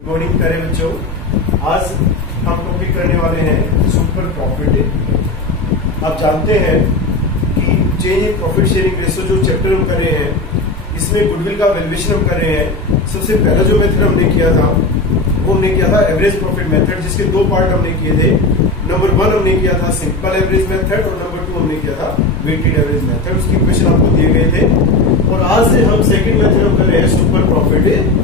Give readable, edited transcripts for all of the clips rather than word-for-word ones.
Good morning प्यारे बच्चों। आज हम टॉपिक करने वाले हैं सुपर प्रॉफिट। आप जानते हैं कि change in profit sharing ratio जो चैप्टर हम कर रहे हैं, इसमें गुडविल का वैल्यूएशन हम कर रहे हैं। सबसे पहला जो मेथड हमने किया था वो हमने किया था एवरेज प्रॉफिट मेथड, जिसके दो पार्ट हमने किए थे। नंबर 1 हमने किया था सिंपल एवरेज मेथड और नंबर 2 हमने किया था वेटेड एवरेज मेथड। उसकी इक्वेशन आपको दिए गए थे। और आज से हम सेकंड मेथड हम कर रहे हैं सुपर प्रॉफिट।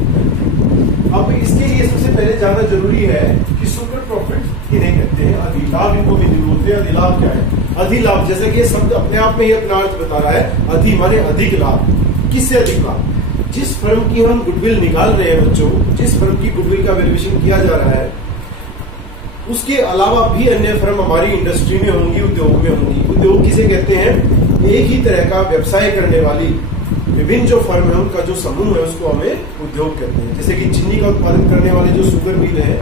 अब इसके लिए सबसे पहले जानना जरूरी है कि सुपर प्रॉफिट किन्हें कहते हैं। अधिलाभ इनको भी बोलते हैं। अधिलाभ क्या है? अधिलाभ, जैसे कि ये शब्द अपने आप में ही अपना अर्थ बता रहा है। अधि माने अधिक लाभ। किससे अधिक लाभ? जिस फर्म की हम गुडविल निकाल रहे हैं बच्चों, जिस फर्म की गुडविल का वैल्यूएशन किया जा रहा है, उसके अलावा भी अन्य फर्म हमारी इंडस्ट्री में होंगी, उद्योग में होंगी। उद्योग किसे कहते हैं? एक ही तरह का व्यवसाय करने वाली विभिन्न जो फर्म है उनका जो समूह है उसको हमें उद्योग कहते हैं। जैसे कि चीनी का उत्पादन करने वाले जो शुगर मिल है,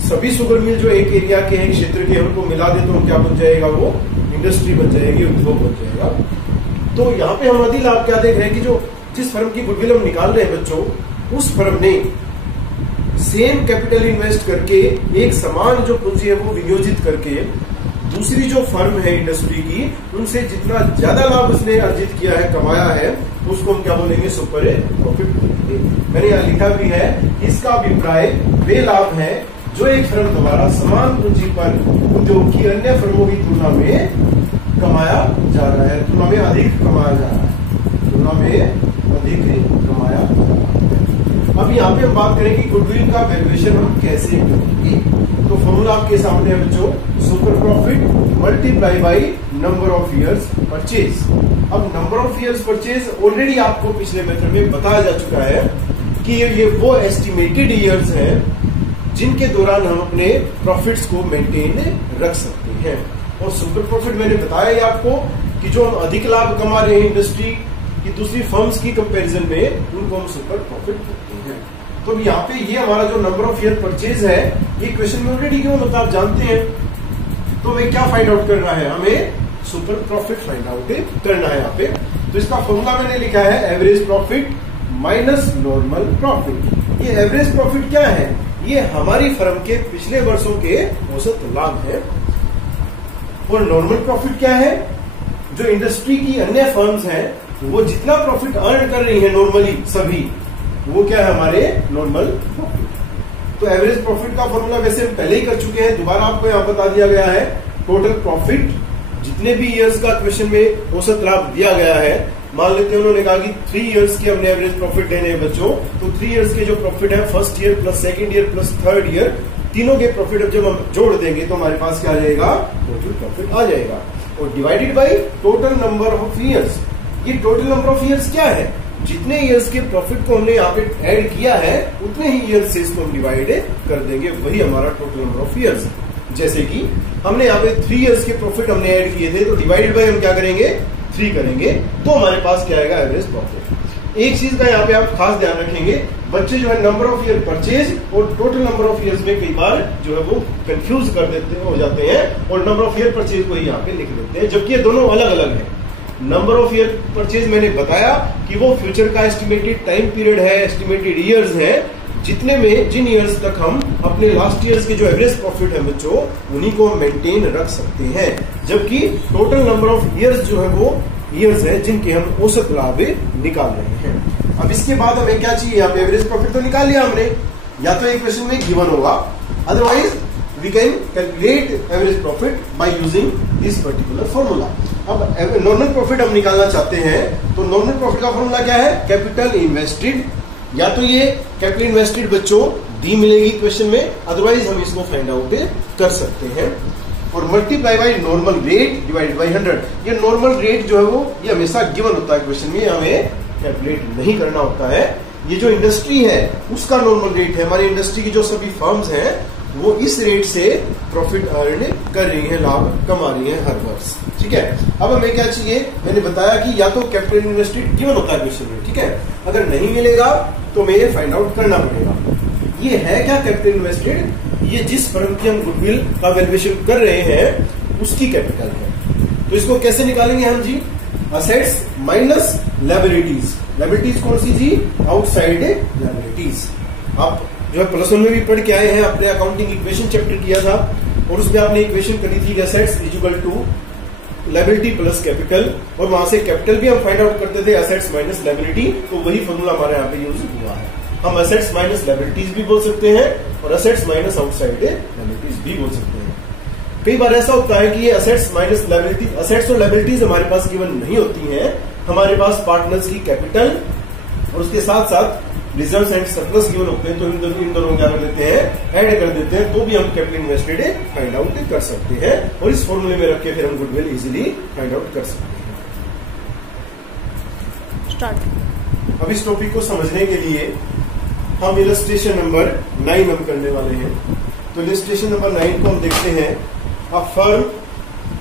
सभी शुगर मिल जो एक एरिया के एक क्षेत्र के उनको मिला दे तो क्या बन जाएगा? वो इंडस्ट्री बन जाएगी, उद्योग बन जाएगा। तो यहाँ पे हम अधिलाभ क्या देख रहे हैं कि जो जिस फर्म की गुडविल हम निकाल रहे हैं बच्चों, उस फर्म ने सेम कैपिटल इन्वेस्ट करके एक समान जो पूंजी है वो विनियोजित करके दूसरी जो फर्म है इंडस्ट्री की, उनसे जितना ज्यादा लाभ उसने अर्जित किया है, कमाया है, उसको हम क्या बोलेंगे? सुपर प्रॉफिट बोलेंगे। मैंने यहाँ लिखा भी है, इसका अभिप्राय वे लाभ है जो एक फर्म द्वारा समान पूंजी पर उद्योग की अन्य फर्मों की तुलना में कमाया जा रहा है, तुलना में अधिक कमाया जा रहा है, तुलना में अधिक कमाया जा रहा है। अब यहाँ पे हम बात करें कि गुडविल का वैल्यूएशन हम कैसे करेंगे। तो फॉर्मूला आपके सामने है बच्चों, super profit multiply by number of years purchase. अब number of years purchase already आपको पिछले मेथड में बताया जा चुका है कि ये वो एस्टिमेटेड इयर्स हैं जिनके दौरान हम अपने प्रॉफिट्स को मेंटेन रख सकते हैं। और सुपर प्रॉफिट मैंने बताया ही आपको कि जो हम अधिक लाभ कमा रहे हैं इंडस्ट्री की दूसरी फर्म्स की कंपैरिजन में, उनको हम सुपर प्रॉफिट कहते हैं। तो यहाँ पे ये हमारा जो नंबर ऑफ ईयर परचेज है, ये क्वेश्चन में ऑलरेडी क्यों होता आप जानते हैं। तो हमें क्या फाइंड आउट करना है? हमें सुपर प्रॉफिट फाइंड आउट करना है यहाँ पे। तो इसका फॉर्मूला मैंने लिखा है average profit minus normal profit. ये एवरेज प्रॉफिट क्या है? ये हमारी फर्म के पिछले वर्षों के औसत लाभ है। और नॉर्मल प्रॉफिट क्या है? जो इंडस्ट्री की अन्य फर्म्स हैं वो जितना प्रॉफिट अर्न कर रही है नॉर्मली सभी, वो क्या है? हमारे नॉर्मल प्रॉफिट। तो एवरेज प्रॉफिट का फॉर्मूला वैसे हम पहले ही कर चुके हैं, दोबारा आपको यहाँ बता दिया गया है। टोटल प्रॉफिट जितने भी इयर्स का क्वेश्चन में औसत लाभ दिया गया है, मान लेते हैं उन्होंने कहा कि 3 इयर्स के हमने एवरेज प्रॉफिट लेने हैं बच्चों, तो 3 इयर्स के जो प्रॉफिट है, first year plus second year plus third year, तीनों के प्रॉफिट जब हम जोड़ देंगे तो हमारे पास क्या आ जाएगा? टोटल प्रॉफिट आ जाएगा। और divided by total number of years. ये टोटल नंबर ऑफ ईयर्स क्या है? जितने ईयर्स के प्रॉफिट को हमने यहाँ पे ऐड किया है उतने ही ईयर्स से इसको हम डिवाइड कर देंगे, वही हमारा टोटल नंबर ऑफ ईयर्स। जैसे कि हमने यहाँ पे 3 इयर्स के प्रॉफिट हमने ऐड किए थे, तो डिवाइडेड बाय हम क्या करेंगे? 3 करेंगे, तो हमारे पास क्या आएगा? Average profit. एक चीज का यहाँ पे आप खास ध्यान रखेंगे, बच्चे जो है नंबर ऑफ ईयर परचेज और टोटल नंबर ऑफ ईयर्स में कई बार जो है वो कंफ्यूज कर देते हो जाते हैं और नंबर ऑफ ईयर परचेज को ही यहाँ पे लिख देते हैं, जबकि ये दोनों अलग अलग है। नंबर ऑफ ईयर परचेज मैंने बताया कि वो फ्यूचर का एस्टिमेटेड टाइम पीरियड है, एस्टिमेटेड ईयर्स है, जितने में जिन ईयर्स तक हम अपने लास्ट ईयर्स के जो एवरेज प्रॉफिट है बच्चों, उन्हीं को हम मेंटेन रख सकते हैं। जबकि टोटल नंबर ऑफ ईयर्स जो है वो ईयर्स है जिनके हम औसत लाभ निकाल रहे हैं। अब इसके बाद हमें क्या चाहिए? यहाँ पे एवरेज प्रॉफिट तो निकाल लिया हमने, या तो एक क्वेश्चन में गिवन होगा, otherwise we can calculate average profit by using this particular formula. अब नॉर्मल प्रॉफिट हम निकालना चाहते हैं, तो नॉर्मल प्रॉफिट का फॉर्मूला क्या है? Capital invested. या तो ये कैपिटल इन्वेस्टेड बच्चों दी मिलेगी क्वेश्चन में, अदरवाइज हम इसको फाइंड आउट कर सकते हैं। और multiply by normal rate divided by 100। ये नॉर्मल रेट जो है वो ये हमेशा गिवन होता है क्वेश्चन में, हमें कैलकुलेट नहीं करना होता है। ये जो इंडस्ट्री है उसका नॉर्मल रेट है, हमारी इंडस्ट्री की जो सभी फर्म्स हैं वो इस रेट से प्रॉफिट अर्न कर रही है, लाभ कमा रही है हर वर्ष। ठीक है। अब हमें क्या चाहिए? मैंने बताया कि या तो कैपिटल इन्वेस्टेड गिवन होता है क्वेश्चन में, ठीक है, अगर नहीं मिलेगा तो हमें ये फाइंड आउट करना पड़ेगा। ये है क्या कैपिटल इन्वेस्टेड? ये जिस फर्म की हम गुडविल का वैल्यूएशन कर रहे हैं उसकी कैपिटल है। तो इसको कैसे निकालेंगे हम जी? Assets minus liabilities. लायबिलिटीज कौन सी जी? Outside liabilities. आप जो है प्लस 1 में भी पढ़ के आए हैं, अपने अकाउंटिंग इक्वेशन चैप्टर किया था और उसमें आपने इक्वेशन करी थी assets is equal to liability plus capital, और वहां से कैपिटल भी हम फाइंड आउट करते थे एसेट्स माइनस लायबिलिटी, तो वही फॉर्मूला हमारे यहाँ पे यूज हुआ है। हम एसेट्स माइनस लायबिलिटीज भी बोल सकते हैं और एसेट्स माइनस आउटसाइड लायबिलिटीज भी बोल सकते हैं। कई बार ऐसा होता है कि ये एसेट्स माइनस लायबिलिटी, एसेट्स और लायबिलिटीज हमारे पास गिवन नहीं होती हैं, हमारे पास पार्टनर्स की कैपिटल और उसके साथ साथ रिजर्व्स एंड सरप्लस गिवन होते हैं, तो इन दोनों क्या कर देते हैं, ऐड कर देते हैं, तो भी हम कैपिटल इन्वेस्टेड फाइंड आउट कर सकते हैं और इस फॉर्मूले में रख के फिर हम गुडविल इजीली फाइंड आउट कर सकते हैं। स्टार्ट। अब इस टॉपिक को समझने के लिए हम इलस्ट्रेशन नंबर 9 हम करने वाले हैं। तो इलस्ट्रेशन नंबर 9 को हम देखते हैं। A firm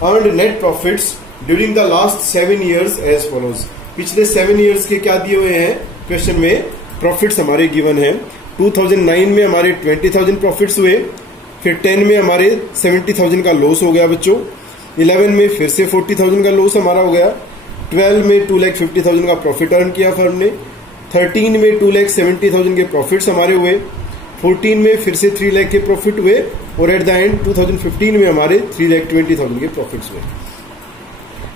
earned net profits during the last 7 years as follows. पिछले 7 years के क्या दिए हुए हैं क्वेश्चन में, प्रॉफिट्स हमारे गिवन है। 2009 में हमारे 20,000 प्रॉफिट्स हुए, फिर 10 में हमारे 70,000 का लॉस हो गया बच्चों, 11 में फिर से 40,000 का लॉस हमारा हो गया, 12 में 2,50,000 का प्रॉफिट अर्न किया फर्म ने, 13 में 2,70,000 के प्रॉफिट्स हमारे हुए, 14 में फिर से 3 लाख के प्रॉफिट हुए और एट द एंड 2015 में हमारे 3,20,000 के प्रॉफिट्स हुए।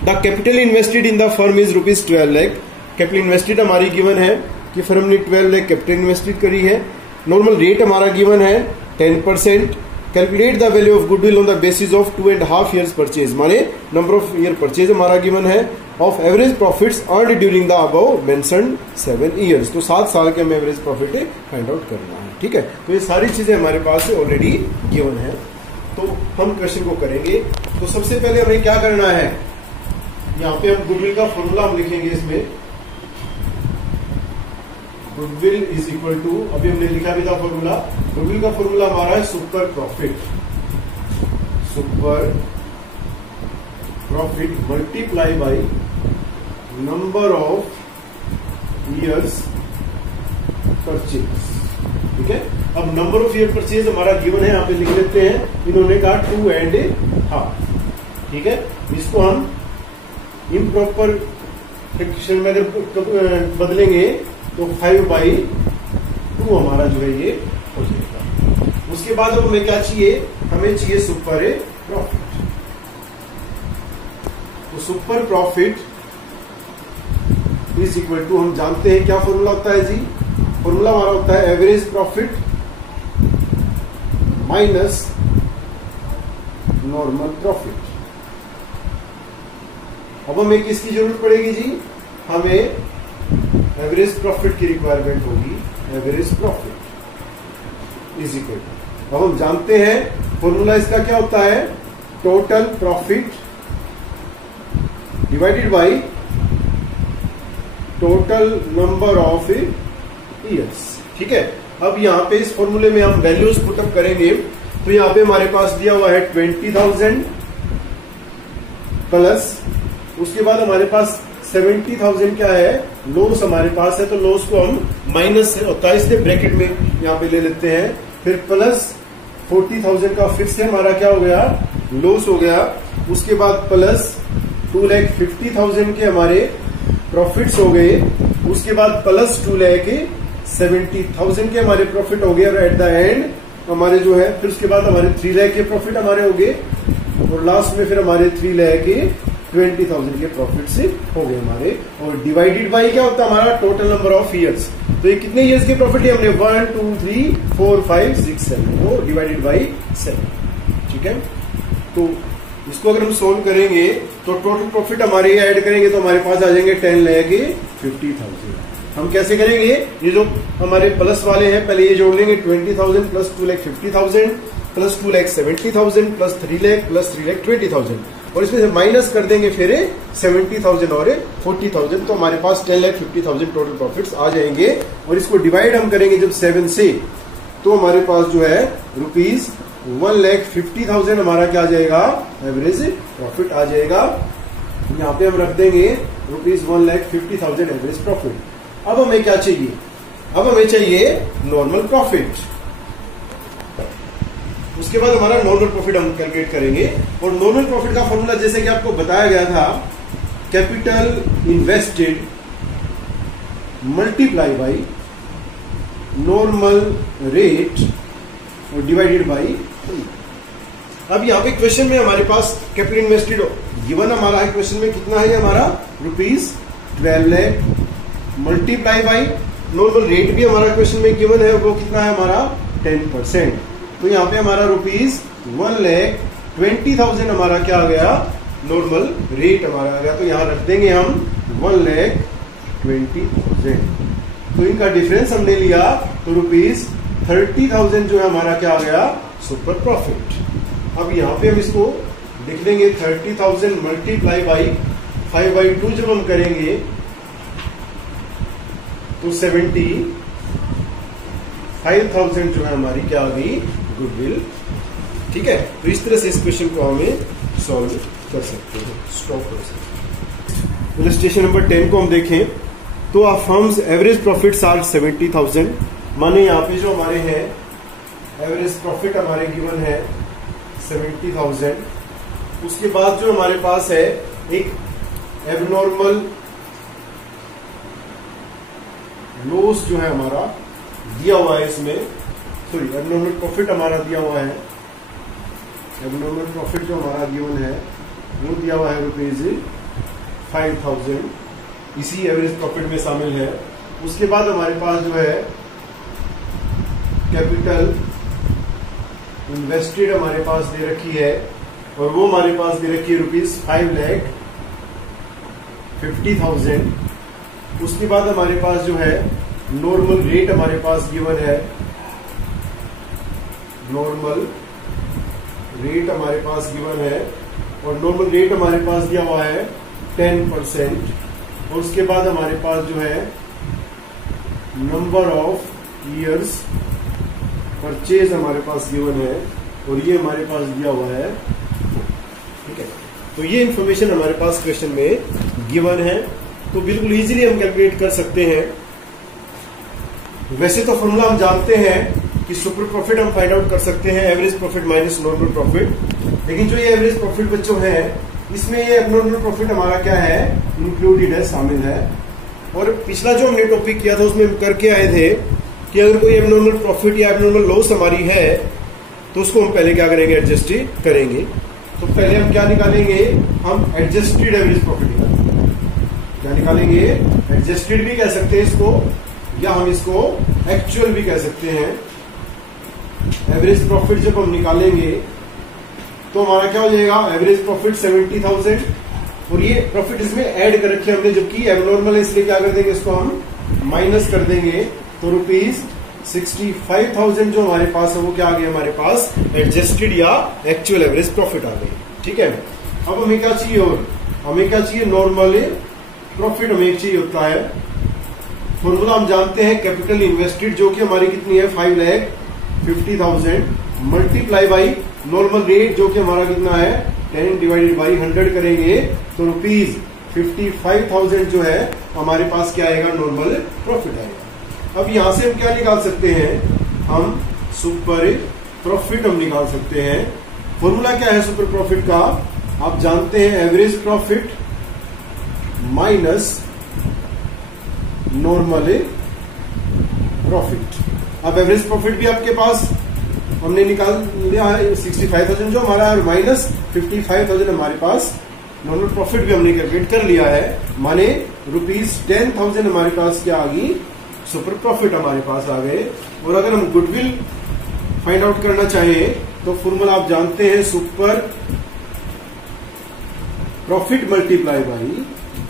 The capital invested in the firm is rupees 12 lakh. Capital invested हमारी गिवन है कि फर्म ने 12 लाख कैपिटल इन्वेस्टेड करी है। नॉर्मल रेट हमारा गिवन है 10%। Calculate the value of goodwill on the basis of 2.5 years purchase, माने नंबर ऑफ ईयर परचेज हमारा गिवन है। Of average profits earned during the above mentioned 7 years, तो 7 साल के हमें एवरेज प्रॉफिट फाइंड आउट करना है। ठीक है, तो ये सारी चीजें हमारे पास ऑलरेडी गिवन है, तो हम क्वेश्चन को करेंगे। तो सबसे पहले हमें क्या करना है, यहाँ पे हम गुडविल का फॉर्मूला हम लिखेंगे। इसमें गुडविल इज इक्वल टू, अभी हमने लिखा भी था फॉर्मूला, गुडविल का फॉर्मूला हमारा है super profit. Super profit multiply by number of years purchase. ठीक है, अब नंबर ऑफ ईयर परचेज हमारा गिवन है, यहाँ पे लिख लेते हैं। इन्होंने कहा 2.5। ठीक है, इसको हम इम्प्रॉपर फ्रैक्शन में बदलेंगे तो 5/2 हमारा जो है ये हो जाएगा। उसके बाद अब हमें क्या चाहिए, हमें चाहिए सुपर प्रॉफिट। तो super profit is equal to, हम जानते हैं क्या फॉर्मूला होता है जी, फॉर्मूला हमारा होता है average profit minus normal profit. अब हमें किसकी जरूरत पड़ेगी जी, हमें एवरेज प्रॉफिट की रिक्वायरमेंट होगी। एवरेज प्रॉफिट इज इक्वल, अब हम जानते हैं फॉर्मूला इसका क्या होता है, total profit divided by total number of years. ठीक है, अब यहां पे इस फॉर्मूले में हम वैल्यूज पुटअप करेंगे, तो यहां पे हमारे पास दिया हुआ है 20,000 प्लस, उसके बाद हमारे पास 70,000 क्या है, लॉस हमारे पास है, तो लॉस को हम माइनस होता है इसलिए ब्रैकेट में यहाँ पे ले लेते हैं। फिर प्लस 40,000 का फिर से हमारा क्या हो गया, लॉस हो गया। उसके बाद प्लस 2,50,000 के हमारे प्रॉफिट्स हो गए। उसके बाद प्लस 2,70,000 के हमारे प्रॉफिट हो गए और एट द एंड हमारे जो है, फिर उसके बाद हमारे 3 लाख के प्रॉफिट हमारे हो गए और लास्ट में फिर हमारे 3,20,000 के प्रॉफिट से हो गए हमारे। और डिवाइडेड बाई क्या होता है हमारा, टोटल नंबर ऑफ ईयर्स। तो ये कितने ईयर्स के प्रॉफिट है, हमने 1 2 3 4 5 6 7 वो डिवाइडेड बाई 7। ठीक है, तो इसको अगर हम सोल्व करेंगे तो टोटल प्रॉफिट हमारे ऐड करेंगे तो हमारे पास आ जाएंगे 10,50,000। हम कैसे करेंगे, ये जो हमारे प्लस वाले हैं पहले ये जोड़ लेंगे, 20,000 plus 2,50,000 plus 2,70,000 plus 3 lakh plus 3,20,000 और इसमें से माइनस कर देंगे फिर 70,000 और 40,000, तो हमारे पास 10,50,000 टोटल प्रॉफिट्स आ जाएंगे। और इसको डिवाइड हम करेंगे जब 7 से, तो हमारे पास जो है रुपीज 1,50,000 हमारा क्या आ जाएगा, एवरेज प्रॉफिट आ जाएगा। यहाँ पे हम रख देंगे रुपीज 1,50,000 एवरेज प्रॉफिट। अब हमें क्या चाहिए, अब हमें चाहिए नॉर्मल प्रॉफिट। उसके बाद हमारा नॉर्मल प्रॉफिट हम कैलकुलेट करेंगे और नॉर्मल प्रॉफिट का फॉर्मूला जैसे कि आपको बताया गया था, capital invested multiply by normal rate और डिवाइडेड बाई। अब यहाँ पे क्वेश्चन में हमारे पास कैपिटल इन्वेस्टेड गिवन हमारा है, क्वेश्चन में कितना है हमारा ₹12 lakh multiply by normal rate भी हमारा क्वेश्चन में गिवन है, वो कितना है हमारा 10%। तो यहाँ पे हमारा ₹1,20,000 हमारा क्या आ गया, नॉर्मल रेट हमारा आ गया। तो यहाँ रख देंगे हम 1,20,000। तो इनका डिफरेंस हमने लिया तो ₹30,000 जो है हमारा क्या आ गया, सुपर प्रॉफिट। अब यहाँ पे हम इसको लिख देंगे 30,000 मल्टीप्लाई बाई 5/2 जब हम करेंगे तो 75,000 जो है हमारी क्या आ गई, गुडविल। ठीक है, तो इस तरह से इस क्वेश्चन को हमें सॉल्व कर सकते हैं, स्टॉप कर सकते हैं। इलस्ट्रेशन नंबर 10 को हम देखें तो आ फर्म्स एवरेज प्रॉफिट्स आर 70,000। माने यहाँ पे जो हमारे हैं एवरेज प्रॉफिट हमारे गिवन है 70,000। उसके बाद जो हमारे पास है एक एबनॉर्मल लॉस जो है हमारा दिया हुआ है इसमें, सॉरी एबनॉर्मल प्रॉफिट हमारा दिया हुआ है। एबनॉर्मल प्रॉफिट जो हमारा गिवन है वो दिया हुआ है ₹5,000, इसी एवरेज प्रॉफिट में शामिल है। उसके बाद हमारे पास जो है कैपिटल इन्वेस्टेड हमारे पास दे रखी है और वो हमारे पास दे रखी है ₹5,50,000। उसके बाद हमारे पास जो है नॉर्मल रेट हमारे पास गिवन है, नॉर्मल रेट हमारे पास गिवन है और नॉर्मल रेट हमारे पास दिया हुआ है 10%। और उसके बाद हमारे पास जो है नंबर ऑफ ईयर्स परचेज हमारे पास गिवन है और ये हमारे पास दिया हुआ है। ठीक है, तो ये इंफॉर्मेशन हमारे पास क्वेश्चन में गिवन है, तो बिल्कुल इजीली हम कैलकुलेट कर सकते हैं। वैसे तो फॉर्मूला हम जानते हैं कि सुपर प्रॉफिट हम फाइंड आउट कर सकते हैं average profit minus normal profit, लेकिन जो ये एवरेज प्रॉफिट बच्चों है इसमें ये एबनॉर्मल प्रॉफिट हमारा क्या है, इंक्लूडेड है, शामिल है। और पिछला जो हमने टॉपिक किया था उसमें हम करके आए थे कि अगर कोई एबनॉर्मल प्रॉफिट या एबनॉर्मल लॉस हमारी है तो उसको हम पहले क्या करेंगे, एडजस्ट करेंगे। तो पहले हम क्या निकालेंगे, हम एडजस्टेड एवरेज प्रॉफिट निकालेंगे। क्या निकालेंगे, एडजस्टेड भी कह सकते हैं इसको या हम इसको एक्चुअल भी कह सकते हैं। एवरेज प्रॉफिट जब हम निकालेंगे तो हमारा क्या हो जाएगा, एवरेज प्रॉफिट 70,000 और ये प्रॉफिट इसमें ऐड कर रखे हमने, जबकि एबनॉर्मल है इसलिए क्या कर देंगे, इसको हम माइनस कर देंगे। तो ₹65,000 जो हमारे पास है वो क्या आ गया हमारे पास, एडजस्टेड या एक्चुअल एवरेज प्रॉफिट आ गई। ठीक है, अब हमें क्या चाहिए, और हमें क्या चाहिए, नॉर्मल प्रॉफिट हमें एक चाहिए होता है। फॉर्मूला हम जानते हैं कैपिटल इन्वेस्टेड जो कि हमारी कितनी है 5,50,000 मल्टीप्लाई बाई नॉर्मल रेट जो कि हमारा कितना है 10/100 करेंगे तो ₹55,000 जो है हमारे पास क्या आएगा, नॉर्मल प्रॉफिट आएगा। अब यहां से हम क्या निकाल सकते हैं, हम सुपर प्रॉफिट हम निकाल सकते हैं। फॉर्मूला क्या है सुपर प्रॉफिट का, आप जानते हैं average profit minus normal profit. अब एवरेज प्रॉफिट भी आपके पास हमने निकाल लिया है 65,000 जो हमारा, और माइनस 55,000 हमारे पास नॉर्मल प्रॉफिट भी हमने कैलकुलेट कर लिया है। माने ₹10,000 हमारे पास क्या आ गई, सुपर प्रॉफिट हमारे पास आ गए। और अगर हम गुडविल फाइंड आउट करना चाहें तो फॉर्मूला आप जानते हैं super profit multiply by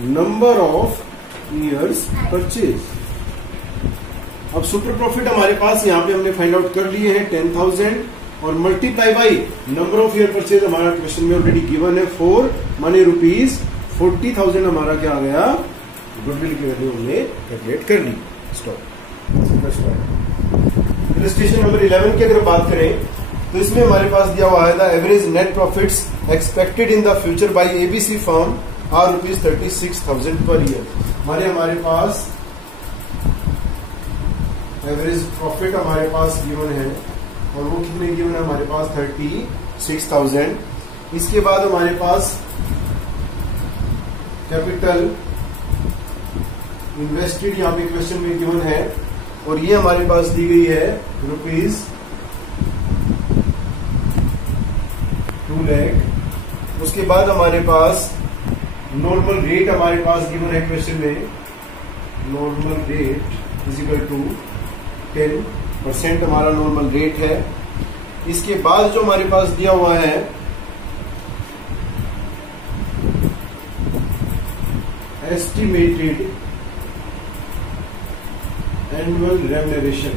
number of years purchase. अब सुपर प्रॉफिट हमारे पास यहाँ पे हमने फाइंड आउट कर लिए हैं 10,000 और multiply by number of year purchase हमारा क्वेश्चन में ऑलरेडी गिवन है 4, माने ₹40,000 हमारा क्या आ गया, गुडविल की वैल्यू हमने कैलकुलेट कर ली। स्टॉप। इलस्ट्रेशन नंबर 11 की अगर बात करें तो इसमें हमारे पास दिया हुआ है the average net profits expected in the future by ABC firm are ₹36,000 per year. हमारे पास एवरेज प्रॉफिट हमारे पास गिवन है और वो कितने गिवन है हमारे पास 36,000। इसके बाद हमारे पास कैपिटल इन्वेस्टेड यहाँ पे क्वेश्चन में गिवन है और ये हमारे पास दी गई है रुपीज 2 लाख। उसके बाद हमारे पास नॉर्मल रेट हमारे पास गिवन है क्वेश्चन में, normal rate is equal to 10% हमारा नॉर्मल रेट है। इसके बाद जो हमारे पास दिया हुआ है estimated annual remuneration,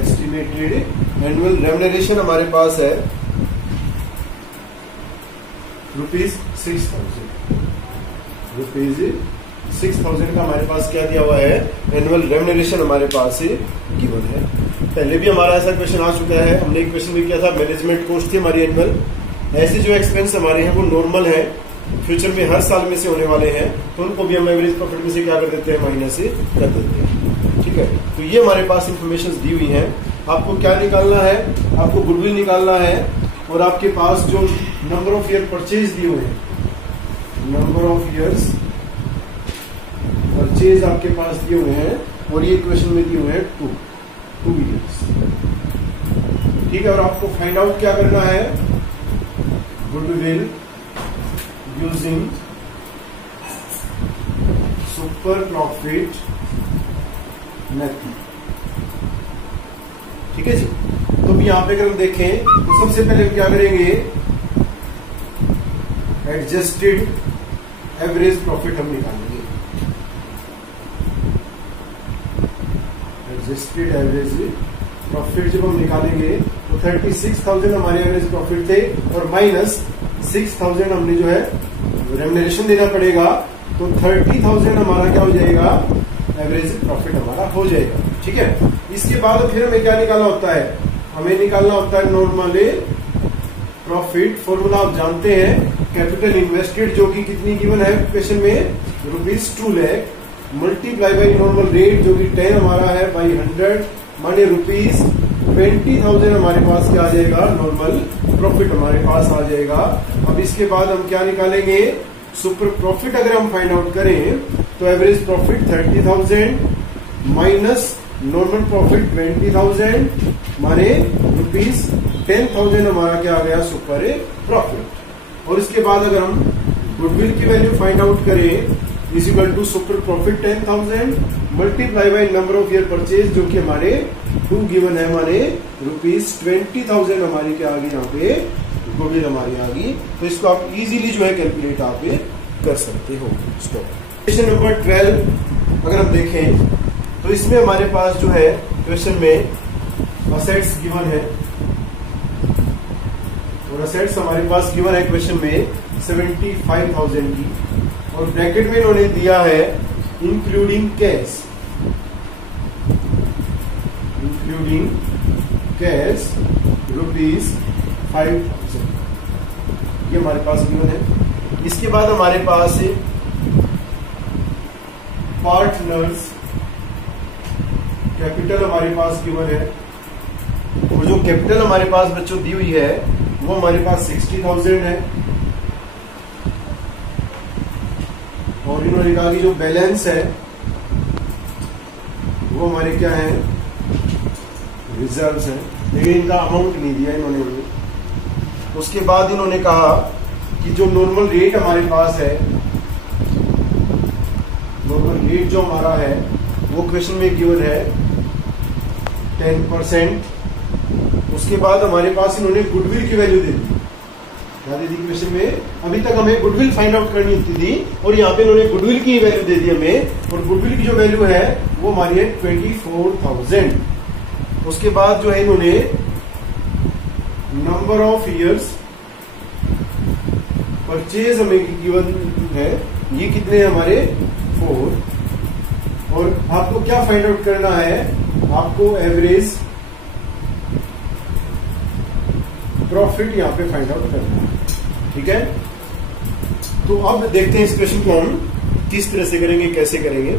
estimated annual remuneration हमारे पास है रुपीज 6,000। रुपीज 6,000 का हमारे पास क्या दिया हुआ है, एनुअल रेम्यूनरेशन हमारे पास गिवन है। पहले भी हमारा ऐसा क्वेश्चन आ चुका है, हमने एक क्वेश्चन भी किया था, मैनेजमेंट कॉस्ट थी हमारी एनुअल। ऐसे जो एक्सपेंस हमारे हैं वो नॉर्मल है, फ्यूचर में हर साल में से होने वाले हैं, तो उनको भी हम एवरेज प्रॉफिट में से क्या कर देते हैं, माइनस कर देते हैं। ठीक है, तो ये हमारे पास इंफॉर्मेशन दी हुई है। आपको क्या निकालना है, आपको गुडविल निकालना है, और आपके पास जो नंबर ऑफ ईयर परचेज दिए हुए हैं, नंबर ऑफ ईयर्स परचेज आपके पास दिए हुए हैं, और ये क्वेश्चन में दिए हुए हैं 2 ईयर्स। ठीक है, और आपको फाइंड आउट क्या करना है, goodwill using super profit method. ठीक है जी। तो भी यहां पे अगर हम देखें तो सबसे पहले हम क्या करेंगे, एडजस्टेड एवरेज प्रॉफिट हम निकालेंगे। एडजस्टेड एवरेज प्रॉफिट जब हम निकालेंगे तो 36,000 हमारे एवरेज प्रॉफिट थे, और माइनस 6,000 हमने जो है रेम्यूनरेशन देना पड़ेगा, तो 30,000 हमारा क्या हो जाएगा, एवरेज प्रॉफिट हमारा हो जाएगा। ठीक है, इसके बाद फिर हमें क्या निकालना होता है, हमें निकालना होता है नॉर्मल प्रॉफिट। फॉर्मूला आप जानते हैं, कैपिटल इन्वेस्टेड जो कि कितनी गिवन है क्वेश्चन में, rupees 2 lakh multiply by normal rate जो कि 10 हमारा है बाई 100, माने रुपीज 20,000 हमारे पास क्या आ जाएगा, नॉर्मल प्रॉफिट हमारे पास आ जाएगा। अब इसके बाद हम क्या निकालेंगे, सुपर प्रॉफिट अगर हम फाइंड आउट करें तो average profit 30,000 minus normal profit 20,000 माने रुपीज 10,000 हमारा क्या आ गया, सुपर प्रॉफिट। और इसके बाद अगर हम गुडविल की वैल्यू फाइंड आउट करें, is equal to super profit 10,000 multiply by number of year purchase जो कि हमारे 2 गिवन है, माने रुपीज 20,000 हमारी क्या आ गई, यहाँ पे गुडविल हमारी आ गई। तो इसको आप इजीली जो है कैलकुलेट आप कर सकते हो। क्वेश्चन नंबर 12 अगर हम देखें तो इसमें हमारे पास जो है क्वेश्चन में असेट्स गिवन है, और असेट्स हमारे पास गिवन है क्वेश्चन में 75,000 की, और ब्रैकेट में इन्होंने दिया है including cash, including cash rupees 5,000, ये हमारे पास गिवन है। इसके बाद हमारे पास पार्टनर्स कैपिटल हमारे पास गिवन है, और जो कैपिटल हमारे पास बच्चों दी हुई है वो हमारे पास 60,000 है, और इन्होंने कहा कि जो बैलेंस है वो हमारे क्या है, रिजर्व्स है, लेकिन इनका अमाउंट नहीं दिया इन्होंने। उसके बाद इन्होंने कहा कि जो नॉर्मल रेट हमारे पास है, नॉर्मल रेट जो हमारा है वो क्वेश्चन में गिवन है 10%। उसके बाद हमारे पास इन्होंने गुडविल की वैल्यू दे दी, क्या दे दी क्वेश्चन में, अभी तक हमें गुडविल फाइंड आउट करनी थी, और यहाँ पे इन्होंने गुडविल की वैल्यू दे दी हमें, और गुडविल की जो वैल्यू है वो हमारी है 24,000। उसके बाद जो है इन्होंने नंबर ऑफ ईयर्स परचेज हमें गिवन है, ये कितने हैं हमारे 4, और आपको क्या फाइंड आउट करना है, आपको एवरेज प्रॉफिट यहां पे फाइंड आउट करना है। ठीक है, तो अब देखते हैं इस क्वेश्चन को हम किस तरह से करेंगे, कैसे करेंगे।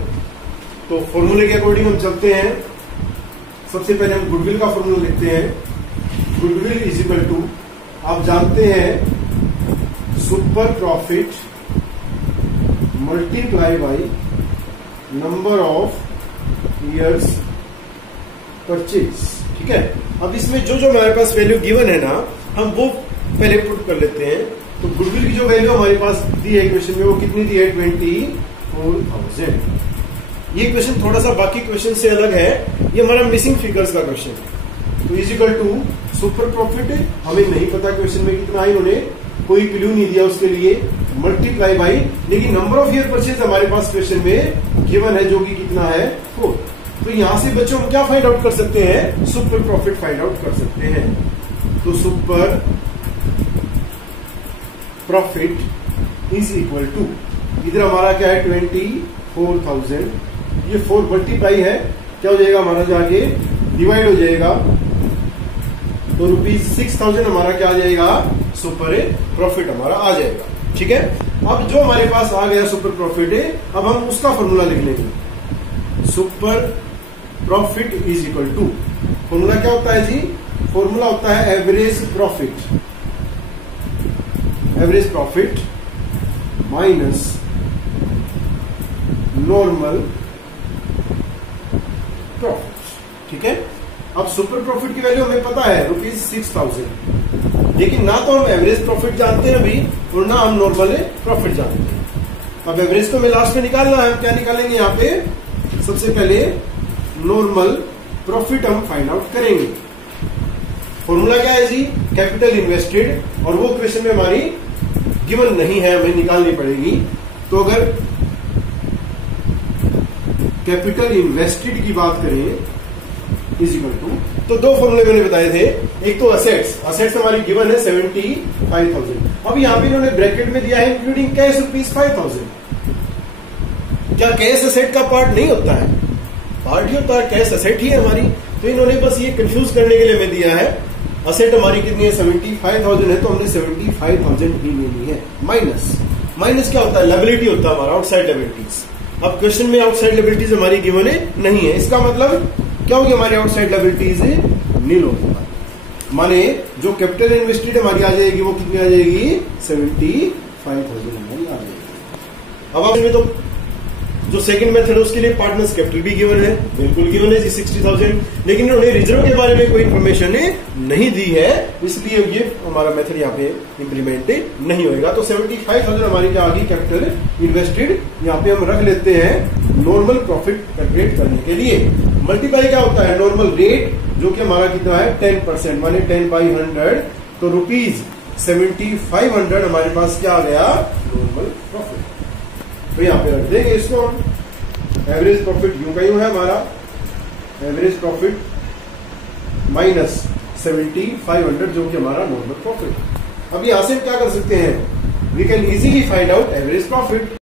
तो फॉर्मूले के अकॉर्डिंग हम चलते हैं। सबसे पहले हम गुडविल का फॉर्मूला लिखते हैं। गुडविल इज इक्वल टू, आप जानते हैं, super profit multiply by number of years purchase. ठीक है, अब इसमें जो हमारे पास वैल्यू गिवन है ना, हम वो पहले पुट कर लेते हैं। तो गुडविल की जो वैल्यू हमारे पास दी है क्वेश्चन में, वो कितनी दी है? 24,000। ये क्वेश्चन थोड़ा सा बाकी क्वेश्चन से अलग है, ये हमारा मिसिंग फिगर्स का क्वेश्चन है। तो is equal to super profit, हमें नहीं पता क्वेश्चन में कितना है, इन्होंने कोई क्लू नहीं दिया उसके लिए, मल्टीप्लाई बाई, लेकिन नंबर ऑफ ईयर परचेज हमारे पास क्वेश्चन में गिवन है, जो कि कितना है? 4। तो यहां से बच्चों हम क्या फाइंड आउट कर सकते हैं? सुपर प्रॉफिट फाइंड आउट कर सकते हैं। तो super profit is equal to, इधर हमारा क्या है? 24,000, ये 4 मल्टीप्लाई है, क्या हो जाएगा हमारा? जाके डिवाइड हो जाएगा, तो ₹6,000 हमारा क्या आ जाएगा? सुपर प्रॉफिट हमारा आ जाएगा। ठीक है, अब जो हमारे पास आ गया सुपर प्रॉफिट है, अब हम उसका फॉर्मूला लिख लेंगे। Super profit is equal to, formula क्या होता है जी? फॉर्मूला होता है average profit, average profit minus normal profit. ठीक है, अब सुपर प्रॉफिट की वैल्यू हमें पता है ₹6,000, लेकिन ना तो हम एवरेज प्रॉफिट जानते हैं अभी, और ना हम नॉर्मल प्रॉफिट जानते हैं। अब एवरेज तो हमें लास्ट में निकालना है, हम क्या निकालेंगे यहाँ पे? सबसे पहले नॉर्मल प्रॉफिट हम फाइंड आउट करेंगे। फॉर्मूला क्या है जी? कैपिटल इन्वेस्टेड, और वो क्वेश्चन में हमारी गिवन नहीं है, हमें निकालनी पड़ेगी। तो अगर कैपिटल इन्वेस्टेड की बात करें इज इक्वल टू, तो दो फॉर्मूले मैंने बताए थे। एक तो असेट्स, असेट्स हमारी गिवन है 75,000। अब यहां पे इन्होंने ब्रैकेट में दिया है इंक्लूडिंग कैश ₹5,000। क्या कैश असेट का पार्ट नहीं होता है? पार्ट ही होता है, कैश असेट ही है हमारी। तो इन्होंने बस ये कंफ्यूज करने के लिए हमें दिया है, असेट हमारी कितनी है? 75,000 है, तो हमने 75,000 ही लेनी है। माइनस, माइनस क्या होता है? लायबिलिटी होता है हमारा, आउटसाइड लायबिलिटीज। अब क्वेश्चन में आउटसाइड लायबिलिटीज हमारी गिवन नहीं है, इसका मतलब क्या होगी? हमारी आउटसाइड लायबिलिटीज नील होगा। माने जो कैपिटल इन्वेस्टेड हमारी आ जाएगी, वो कितनी आ जाएगी? 75,000 हमारी आ जाएगी। अब इसमें तो जो सेकंड मेथड है उसके लिए पार्टनर्स कैपिटल भी गिवन है, बिल्कुल गिवन है जी 60,000, लेकिन इन्होंने रिजर्व के बारे में कोई इंफॉर्मेशन नहीं दी है, इसलिए ये हमारा मेथड यहाँ पे इंप्लीमेंट नहीं होगा। तो 75,000 हमारी क्या आ गई? Capital invested. यहाँ पे हम रख लेते हैं नॉर्मल प्रॉफिट कैलकुलेट करने के लिए। मल्टीप्लाई क्या होता है? नॉर्मल रेट, जो कि हमारा कितना है? 10%, माने 10/100, तो ₹75,000 हमारे पास क्या आ गया? Normal profit. तो यहाँ पे रख देंगे इसको। एवरेज प्रॉफिट यूं का यूं है हमारा, एवरेज प्रॉफिट माइनस 75,000, जो कि हमारा नॉर्मल प्रॉफिट। अब यहां से क्या कर सकते हैं? We can easily find out average profit.